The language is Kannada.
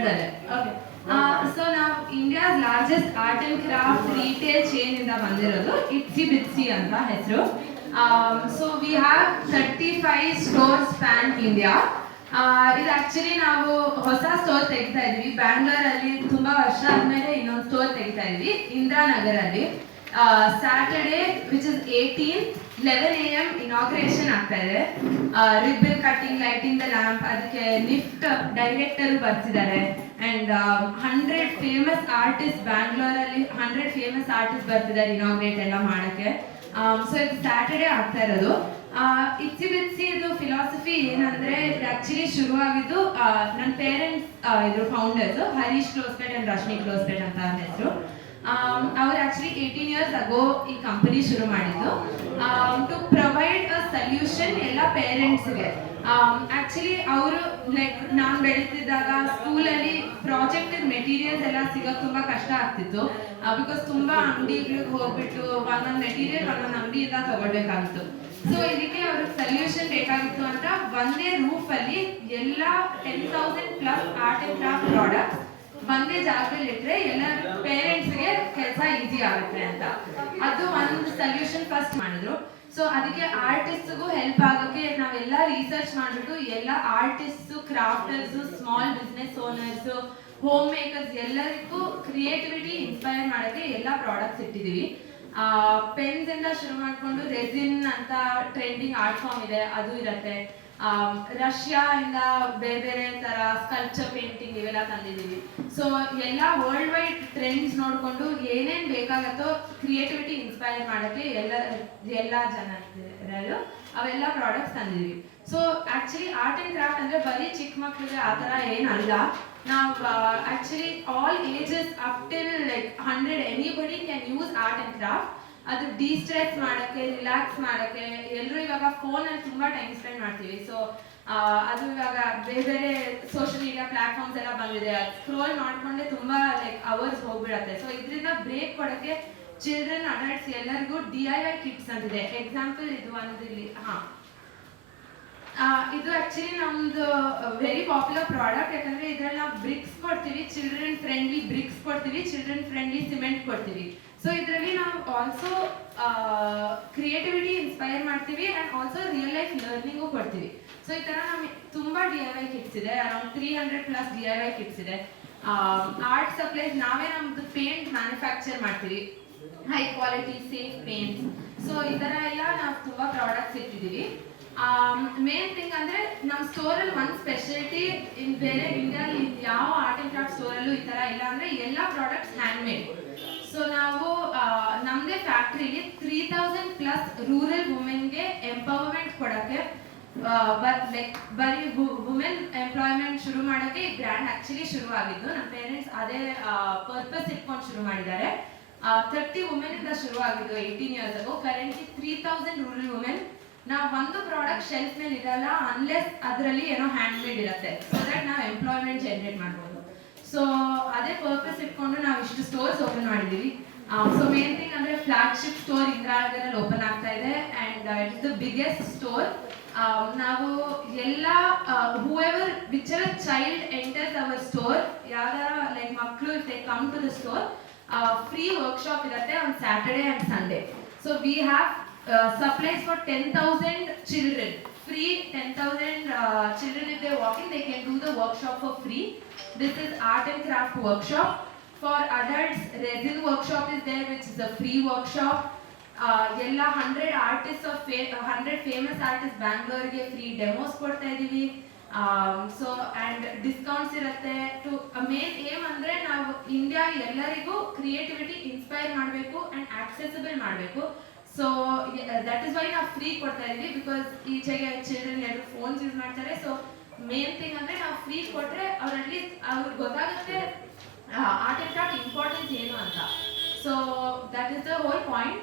ಕನ್ನಡದಲ್ಲೇ. ಓಕೆ. ಸೊ ನಾವು India's largest art and craft retail chain ಇಂದ ಬಂದಿರೋದು ಇಟ್ಸಿ ಬಿಟ್ಸಿ ಅಂತ ಹೆಸರು. So we have 35 stores pan India. ಇದು ಆಕ್ಚುಲಿ ನಾವು ಹೊಸ ಸ್ಟೋರ್ ತೆಗಿತಾ ಇದೀವಿ ಬ್ಯಾಂಗ್ಳೂರಲ್ಲಿ. ತುಂಬಾ ವರ್ಷ ಆದ್ಮೇಲೆ ಇನ್ನೊಂದು ಸ್ಟೋರ್ ತೆಗಿತಾ ಇದೀವಿ ಇಂದಿರಾನಗರಲ್ಲಿ. Saturday which is 18 11 AM inauguration ಆಗ್ತಾ ಇದೆ. Ribbon cutting, lighting the lamp, ಅದಕ್ಕೆ ನಿಫ್ಟ್ ಡೈರೆಕ್ಟರ್ ಬರ್ತಿದ್ದಾರೆ. ಅಂಡ್ 100 ಫೇಮಸ್ ಆರ್ಟಿಸ್ಟ್ ಬ್ಯಾಂಗ್ಳೂರಲ್ಲಿ 100 ಫೇಮಸ್ ಆರ್ಟಿಸ್ಟ್ ಬರ್ತಿದ್ದಾರೆ ಇನಾಗ್ರೇಟ್ ಎಲ್ಲ ಮಾಡಕ್ಕೆ. ಸೊ ಇದು ಸ್ಯಾಟರ್ಡೇ ಆಗ್ತಾ ಇರೋದು. ಇಟ್ಸಿ ಬಿಟ್ಸಿ ಇದು ಫಿಲಾಸಫಿ ಏನಂದ್ರೆ, ಇದು ಆಕ್ಚುಲಿ ಶುರುವಾಗಿದ್ದು ನನ್ನ ಪೇರೆಂಟ್ಸ್ ಇದ್ರ ಫೌಂಡರ್ಸ್ ಹರೀಶ್ ಕ್ಲೋಸ್ಪೇಟ್ ಅಂಡ್ ರಶ್ಮಿ ಕ್ಲೋಸ್ಪೇಟ್ ಅಂತ ಹೆಸರು. ಅವ್ರು ಆಕ್ಚುಲಿ 18 years ago ಈ ಕಂಪನಿ ಶುರು ಮಾಡಿದ್ದು ಟು ಪ್ರೊವೈಡ್ ಅ ಸಲ್ಯೂಷನ್ ಎಲ್ಲ ಪೇರೆಂಟ್ಸ್ಗೆ. ಆಕ್ಚುಲಿ ಅವರು ಲೈಕ್ ನಾನು ಬೆಳೀತಿದ್ದಾಗ ಸ್ಕೂಲಲ್ಲಿ ಪ್ರಾಜೆಕ್ಟ್ ಮೆಟೀರಿಯಲ್ಸ್ ಎಲ್ಲ ಸಿಗೋದು ತುಂಬಾ ಕಷ್ಟ ಆಗ್ತಿತ್ತು. ಬಿಕಾಸ್ ತುಂಬಾ ಅಂಗಡಿಗಳಿಗೆ ಹೋಗ್ಬಿಟ್ಟು ಒಂದೊಂದು ಮೆಟೀರಿಯಲ್ ಒಂದೊಂದು ಅಂಗಡಿಯಿಂದ ತಗೊಳ್ಬೇಕಾಗಿತ್ತು. ಸೊ ಇದಕ್ಕೆ ಅವ್ರಿಗೆ ಸಲ್ಯೂಷನ್ ಬೇಕಾಗಿತ್ತು ಅಂತ ಒಂದೇ ರೂಫ್ ಅಲ್ಲಿ ಎಲ್ಲ 10,000+ ಆರ್ಟ್ ಅಂಡ್ ಕ್ರಾಫ್ಟ್ ಪ್ರಾಡಕ್ಟ್ ಒಂದೇ ಜಾಗದಲ್ಲಿ ಇಟ್ರೆ ಎಲ್ಲ ಪೇರೆಂಟ್ಸ್ಗೆ ಕೆಲಸ ಈಸಿ ಆಗುತ್ತೆ ಅಂತ. ಅದು ಒಂದು ಸಲ್ಯೂಷನ್ ಫಸ್ಟ್ ಮಾಡಿದ್ರು. ಸೊ ಅದಕ್ಕೆ ಆರ್ಟಿಸ್ಟ್ಗೂ ಹೆಲ್ಪ್ ಆಗೋಕ್ಕೆ ನಾವೆಲ್ಲ ರಿಸರ್ಚ್ ಮಾಡಿಬಿಟ್ಟು ಎಲ್ಲ artist, crafters, small business owners, home makers ಎಲ್ಲರಿಗೂ ಕ್ರಿಯೇಟಿವಿಟಿ ಇನ್ಸ್ಪೈರ್ ಮಾಡೋಕ್ಕೆ ಎಲ್ಲ ಪ್ರಾಡಕ್ಟ್ಸ್ ಇಟ್ಟಿದ್ದೀವಿ. ಪೆನ್ಸ್ ಇಂದ ಶುರು ಮಾಡಿಕೊಂಡು ರೆಸಿನ್ ಅಂತ ಟ್ರೆಂಡಿಂಗ್ ಆರ್ಟ್ ಫಾರ್ಮ್ ಇದೆ, ಅದು ಇರುತ್ತೆ. ರಷ್ಯಾ ಇಂದ ಬೇರೆ ಬೇರೆ ತರ ಸ್ಕಲ್ಪ್ಚರ್ ಪೇಂಟಿಂಗ್ ಇವೆಲ್ಲ ತಂದಿದ್ದೀವಿ. ಸೊ ಎಲ್ಲ ವರ್ಲ್ಡ್ ವೈಡ್ ಟ್ರೆಂಡ್ಸ್ ನೋಡಿಕೊಂಡು ಏನೇನು ಬೇಕಾಗತ್ತೋ ಕ್ರಿಯೇಟಿವಿಟಿ ಇನ್ಸ್ಪೈರ್ ಮಾಡೋಕ್ಕೆ ಎಲ್ಲ ಜನರು ಅವೆಲ್ಲ ಪ್ರಾಡಕ್ಟ್ಸ್ ತಂದಿದ್ದೀವಿ. So actually art and craft ಅಂದ್ರೆ ಬರೀ ಚಿಕ್ಕ ಮಕ್ಕಳಿಗೆ ಆ ಥರ ಏನಲ್ಲ. ನಾವು actually all ages up till like 100 anybody can use art and craft. ಅದು ಡಿಸ್ಟ್ರೆಸ್ ಮಾಡೋಕ್ಕೆ, ರಿಲ್ಯಾಕ್ಸ್ ಮಾಡೋಕ್ಕೆ. ಎಲ್ಲರೂ ಇವಾಗ ಫೋನಲ್ಲಿ ತುಂಬ ಟೈಮ್ ಸ್ಪೆಂಡ್ ಮಾಡ್ತೀವಿ. ಸೊ ಅದು ಇವಾಗ ಬೇರೆ ಬೇರೆ ಸೋಷಿಯಲ್ ಮೀಡಿಯಾ ಪ್ಲಾಟ್ಫಾರ್ಮ್ಸ್ ಎಲ್ಲ ಬಂದಿದೆ. ಸ್ಕ್ರೋಲ್ ಮಾಡ್ಕೊಂಡೆ ತುಂಬ ಲೈಕ್ ಅವರ್ಸ್ ಹೋಗ್ಬಿಡತ್ತೆ. ಸೊ ಇದರಿಂದ ಬ್ರೇಕ್ ಕೊಡೋಕ್ಕೆ ಚಿಲ್ಡ್ರನ್, ಅಡಲ್ಟ್ಸ್ ಎಲ್ಲರಿಗೂ DIY ಕಿಟ್ಸ್ ಅಂತಿದೆ. ಎಕ್ಸಾಂಪಲ್ ಇದು ಒಂದಿಲ್ಲಿ. ಇದು ಆಕ್ಚುಲಿ ನಮ್ದು ವೆರಿ ಪಾಪ್ಯುಲರ್ ಪ್ರಾಡಕ್ಟ್. ಯಾಕಂದ್ರೆ ಇದ್ರಲ್ಲಿ ನಾವು ಬ್ರಿಕ್ಸ್ ಕೊಡ್ತೀವಿ, ಚಿಲ್ಡ್ರನ್ ಫ್ರೆಂಡ್ಲಿ ಬ್ರಿಕ್ಸ್ ಕೊಡ್ತೀವಿ, ಚಿಲ್ಡ್ರನ್ ಫ್ರೆಂಡ್ಲಿ ಸಿಮೆಂಟ್ ಕೊಡ್ತೀವಿ. ಸೊ ಇದರಲ್ಲಿ ನಾವು ಆಲ್ಸೋ ಕ್ರಿಯೇಟಿವಿಟಿ ಇನ್ಸ್ಪೈರ್ ಮಾಡ್ತೀವಿ and also real life learning ಕೊಡ್ತೀವಿ. ಸೊ ಈ ತರ ನಮಗೆ ತುಂಬಾ DIY ಕಿಟ್ಸ್ ಇದೆ. ಅರೌಂಡ್ 300+ DIY ಕಿಟ್ಸ್ ಇದೆ. ಆರ್ಟ್ ಸಪ್ಲೈಸ್ ನಾವೇ ನಮ್ದು ಪೇಂಟ್ ಮ್ಯಾನುಫ್ಯಾಕ್ಚರ್ ಮಾಡ್ತೀವಿ, high quality safe paints. So ಈ ತರ ಎಲ್ಲ ನಾವು ತುಂಬಾ ಪ್ರಾಡಕ್ಟ್ಸ್ ಇಟ್ಟಿದ್ದೀವಿ. ಮೇನ್ ಥಿಂಗ್ ಅಂದ್ರೆ ನಮ್ಮ ಸ್ಟೋರಲ್ಲಿ ಒಂದು ಸ್ಪೆಷಾಲಿಟಿ ಇನ್ ಬೇರೆ ಇಂಡಿಯಾದಲ್ಲಿ ಯಾವ ಆರ್ಟ್ ಅಂಡ್ ಕ್ರಾಫ್ಟ್ ಸ್ಟೋರಲ್ಲೂ ಈ ತರ ಇಲ್ಲ. ಅಂದ್ರೆ ಎಲ್ಲ ಪ್ರಾಡಕ್ಟ್ಸ್ ಹ್ಯಾಂಡ್ ಮೇಡ್. ಸೊ ನಾವು ನಮ್ಮದೇ ಫ್ಯಾಕ್ಟ್ರಿಗೆ 3,000+ ರೂರಲ್ ವುಮೆನ್ಗೆ ಎಂಪವರ್ಮೆಂಟ್ ಕೊಡೋಕ್ಕೆ, ಲೈಕ್ ಬರೀ ವುಮೆನ್ ಎಂಪ್ಲಾಯ್ಮೆಂಟ್ ಶುರು ಮಾಡೋಕ್ಕೆ ಈ ಬ್ರ್ಯಾಂಡ್ ಆಕ್ಚುಲಿ ಶುರು ಆಗಿದ್ದು. ನಮ್ಮ ಪೇರೆಂಟ್ಸ್ ಅದೇ ಪರ್ಪಸ್ ಇಟ್ಕೊಂಡು ಶುರು ಮಾಡಿದ್ದಾರೆ. 30 ವುಮೆನ್ ಇಂದ ಶುರು ಆಗಿದ್ದು 18 years ago. Currently 3,000 rural women. ನಾವು ಒಂದು ಪ್ರಾಡಕ್ಟ್ ಶೆಲ್ಫ್ ಮೇಲೆ ಇರಲ್ಲ ಅನ್ಲೆಸ್ ಅದರಲ್ಲಿ ಏನೋ ಹ್ಯಾಂಡ್ ಮೇಡ್ ಇರುತ್ತೆ. ಸೊ ದಟ್ ನಾವು ಎಂಪ್ಲಾಯ್ಮೆಂಟ್ ಜನರೇಟ್ ಮಾಡ್ಬೋದು. ಸೊ ಅದೇ ಪರ್ಪಸ್ ಇಟ್ಕೊಂಡು ನಾವು ಇಷ್ಟು ಸ್ಟೋರ್ಸ್ ಓಪನ್ ಮಾಡಿದ್ದೀವಿ. ಸೊ ಮೇನ್ ಥಿಂಗ್ ಅಂದ್ರೆ ಫ್ಲಾಗ್ಶಿಪ್ ಸ್ಟೋರ್ ಇಂದಿರಾನಗರಲ್ಲಿ ಓಪನ್ ಆಗ್ತಾ ಇದೆ and it is the biggest store. ನಾವು ಎಲ್ಲ whoever which ever child enters our store, ಯಾವ್ದಾರ ಲೈಕ್ ಮಕ್ಕಳು if they come to the store, free workshop ಇರುತ್ತೆ on Saturday and Sunday. So we have supplies for 10,000 children. Free 10,000 children, if they walk in, they can do the workshop for free. This is art and craft workshop. For adults, resin workshop is there, which is a free workshop. Yella 100 artists of 100 famous artists Bangalore ge free demos ಕೊಡ್ತಾ ಇದೀವಿ. ಸೊ ಅಂಡ್ ಡಿಸ್ಕೌಂಟ್ಸ್ ಇರುತ್ತೆ. ಟು ಮೇನ್ ಏಮ್ ಅಂದ್ರೆ ನಾವು ಇಂಡಿಯಾ ಎಲ್ಲರಿಗೂ ಕ್ರಿಯೇಟಿವಿಟಿ ಇನ್ಸ್ಪೈರ್ ಮಾಡಬೇಕು ಅಂಡ್ ಆಕ್ಸೆಸಿಬಲ್ ಮಾಡಬೇಕು. ಸೊ ದಟ್ ಇಸ್ ವೈ ನಾವು ಫ್ರೀ ಕೊಡ್ತಾ ಇದೀವಿ. ಬಿಕಾಸ್ ಈಚೆಗೆ ಚಿಲ್ಡ್ರನ್ ಎಲ್ಲರೂ ಫೋನ್ಸ್ ಯೂಸ್ ಮಾಡ್ತಾರೆ. ಸೊ ಮೇನ್ ಥಿಂಗ್ ಅಂದ್ರೆ ನಾವು ಫ್ರೀ ಕೊಟ್ರೆ ಅವ್ರು ಅಟ್ಲೀಸ್ಟ್ ಅವ್ರಿಗೆ ಗೊತ್ತಾಗುತ್ತೆ ಆರ್ಟ್ ಅಂಡ್ ಕ್ರಾಫ್ಟ್ ಇಂಪಾರ್ಟೆನ್ಸ್ ಏನು ಅಂತ. So that is the whole point.